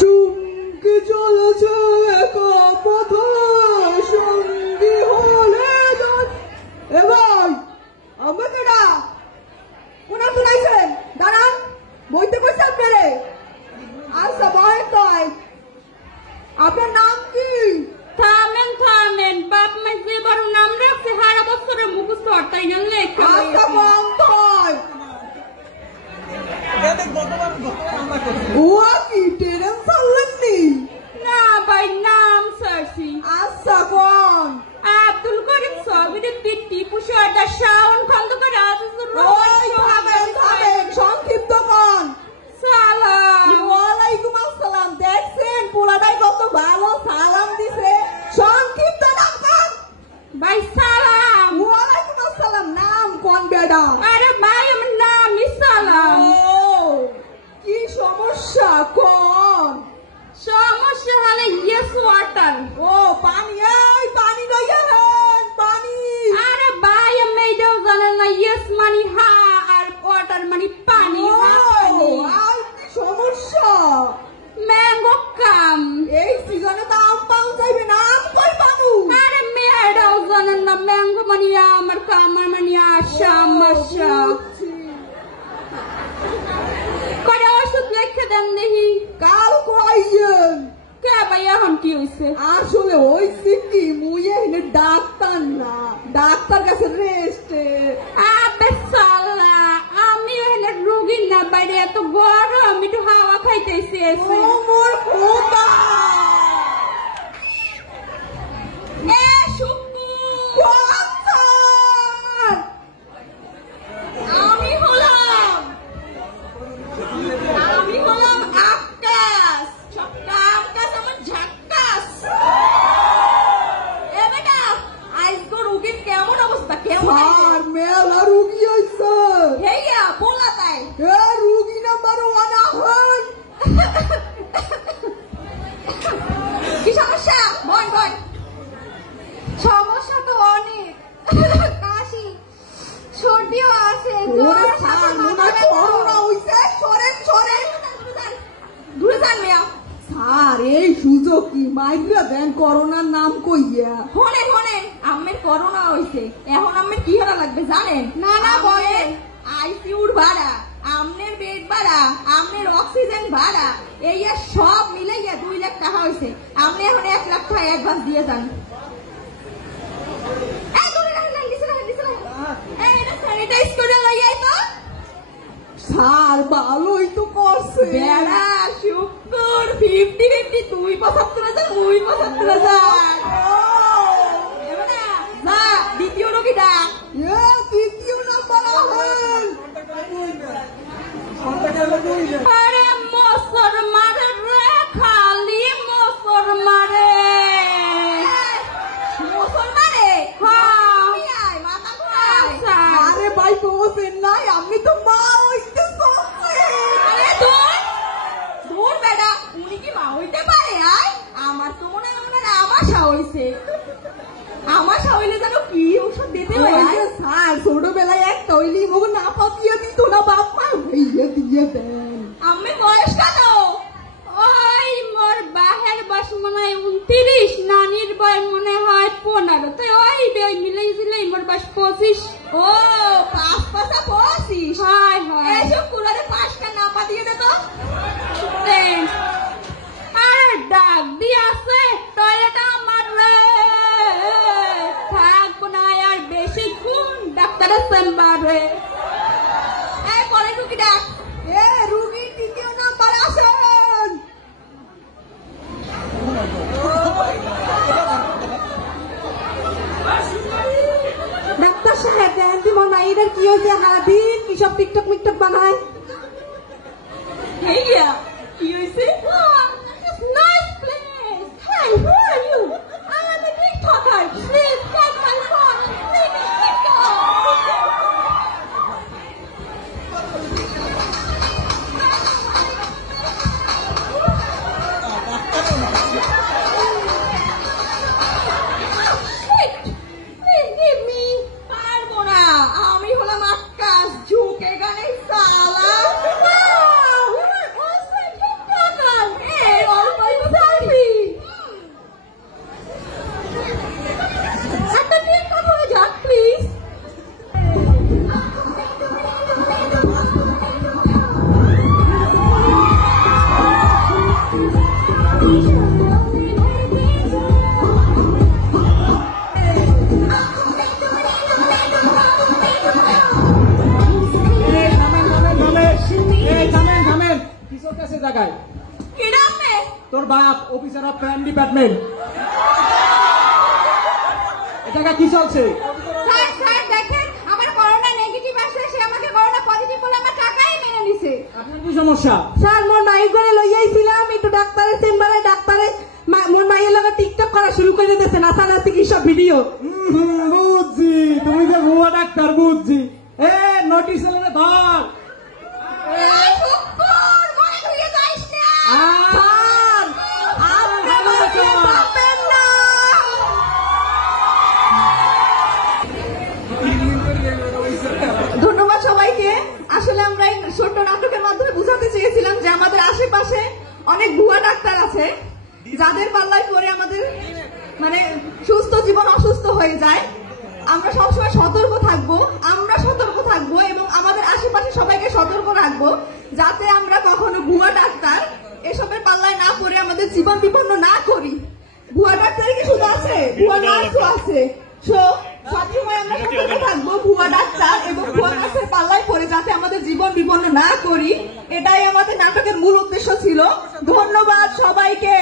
চুমকে চলেছে পথ সঙ্গী হলে এ ভাই আমাকে না কোনা শুনাইছেন দাঁড়ান বইতে কইছে আপনারে আচ্ছা ভয় তয় আপনার নাম কি থামেন থামেন বাপ মা যে বড় নাম রাখছে হারা বছরে মুখস্থ হটাই না লেখা আচ্ছা বন্ধ ও কি ট্রেন চাললেননি না ভাই নাম সারছি আচ্ছা কোন আব্দুল করিম সবিরে টিপু সর্দার শাওন খন্দকার আজিজুর ওই থামেন থামেন সংক্ষিপ্ত কোন সালাম ওয়ালাইকুম আসসালাম দেখছেন পোলাটাই কত ভালো সালাম দিছে সংক্ষিপ্ত নাম কোন ভাই সালাম ওয়ালাইকুম আসসালাম নাম কোন বেডা আরে ভাই আমার নাম সালাম কি সমস্যা কোন সমস্যা হলে ইয়েস ওয়াটার ও পানি এই পানি লইয়ান পানি আরে ভাই আমি এটাও জানেন না ইয়েস মানে হা আর ওয়াটার মানে পানি আর কি সমস্যা ম্যাঙ্গো কাম এই সিজনে তো আম পাওয়া যাইবে না আম কই পানু আরে মেয়েরাও জানেন না ম্যাঙ্গো মানে আমার কামার মানে আশা মাসা কয়টা ওষুধ লিখে দেন দেখি কাল কইয়েন কে ভাই এখন কি হয়েছে আসলে হইছে কি মুই এখানে ডাক্তার না ডাক্তার কাছে রেস্টে আবে সালা আমি এখানে রোগী না বাইরে এত গরম একটু হাওয়া খাইতেছি এসে ও মোর খোদা এ শুকু ডাক্তার আমি হলাম আকাশ ছক্কা আকাশ আমার ঝাক্কাস এ বেটা আজকে রোগীর কেমন অবস্থা কেমন আর মেলা রুগী হইছে হেইয়া বলা তাই এ রুগী নাম্বার 1 আহন কি সমস্যা বল বল সমস্যা তো অনেক কাশি সর্দিও আছে ওরে স্যার মনে করোনা হইছে সরেন সরেন দূরে যান মিয়া স্যার এই সুযোগ কি মাইরা দেন করোনার নাম কইয়া শোনেন আম্মের করোনা হইছে এখন আম্মের কি হওয়া লাগবে জানেন না, বলেন। আইসিইউর ভাড়া আমনের বেড ভাড়া আমনের অক্সিজেন ভাড়া এই সব মিলাইয়া 2 লাখ টাকা হইছে আপনি এখন 1 লাখ টাকা অ্যাডভান্স দিয়ে যান এই দূরে রাখলেন নিচে এই এটা স্যানিটাইজ করে লইয়াই তো স্যার ভালোই তো করছে বেড়া শুক্র 50-50 তুই 75,000 মুই 75,000 এবারে যা দ্বিতীয় রোগী ডাক এ দ্বিতীয় নাম্বার আহন আরে মসর মারে রে খালি মসর মারে মসর মারে হ্যাঁ মাথা ঘুরায় আরে ভাই পৌঁছেন নাই আমি তো মা হইতে চলছে আরে দূর বেটা উনি কি মা হইতে পারে আয় আমার তো মনে হয় আমাশা হইছে আমাশা হইলে যেন কি ওষুধ দিতে হয় স্যার ছোটবেলায় একটা হইলি মুখ না পাপিয়ে দিত না বাপ মা হইয়া দিয়ে দেন আমি বয়স কত ওই মোর বাহের বয়স মনে হয় 29 নানির বয়স মনে হয় 15 তো ওই মিলাই জিলাই মোর বয়স 25 ও 5-5-25 হায় হায় এসব কুলারে 5টা নাপা দিয়ে দে তো আরে ডাক দিয়ে আছে টয়লেট আমার রে থাকবো না আর বেশিক্ষণ ডাক্তারের চেম্বারে এই পরে ঢুকি ডাক এ রুগী দ্বিতীয় নাম্বার আসেন ডাক্তার সাহেব দেন দিব না এদের কি হয়েছে সারাদিন কি সব টিকটক মিকটক বানায় হেইয়া কি হয়েছে nice place hi who are you I am a tiktoker please take my phone please give me পারবো না আমি হলাম আকাশ ঝুঁকে গানে সালা জায়গায়। কিরা আপনি? তোর বাপ অফিসার অফ ক্রাইম ডিপার্টমেন্ট। এ জায়গায় কি চলছে? স্যার স্যার দেখেন আমার করোনা নেগেটিভ আসে, সে আমাকে করোনা পজিটিভ বলে আমার টাকাই মেনে নিছে। আপনার কি সমস্যা? স্যার মোর মাইক করে লইয়াইছিলাম একটু ডাক্তারের চেম্বারে, ডাক্তারে মোর মাইয়ের লগে টিকটক করা শুরু করে দিতেছে, নাচানাচি কি সব ভিডিও। বুঝছি, তুমি যে ভুয়া ডাক্তার, বুঝছি। এ নোটিশ এলে ধর। এই শুকুর মনে করিয়ে যাইস না। স্যার আপনি আমাকে পাবেন না। ধন্যবাদ সবাইকে। আসলে আমরা এই ছোট্ট নাটকের মাধ্যমে বোঝাতে চেয়েছিলাম যে আমাদের আশেপাশে অনেক ভুয়া ডাক্তার আছে, যাদের পাল্লায় পরে আমাদের মানে সুস্থ জীবন অসুস্থ হয়ে যায়। আমরা সবসময় সতর্ক থাকবো, এবং আমাদের আশেপাশে সবাইকে সতর্ক রাখবো, যাতে আমরা কখনো ভুয়া ডাক্তার এসবের পাল্লায় না পড়ে আমাদের জীবন বিপন্ন না করি। ভুয়া ডাক্তার কি শুধু আছে, ভুয়া নার্সও আছে। সবসময় আমরা সতর্ক থাকবো ভুয়া ডাক্তার এবং ভুয়া নার্সের পাল্লায় পড়ে যাতে আমাদের জীবন বিপন্ন না করি। এটাই আমাদের নাটকের মূল উদ্দেশ্য ছিল। ধন্যবাদ সবাইকে।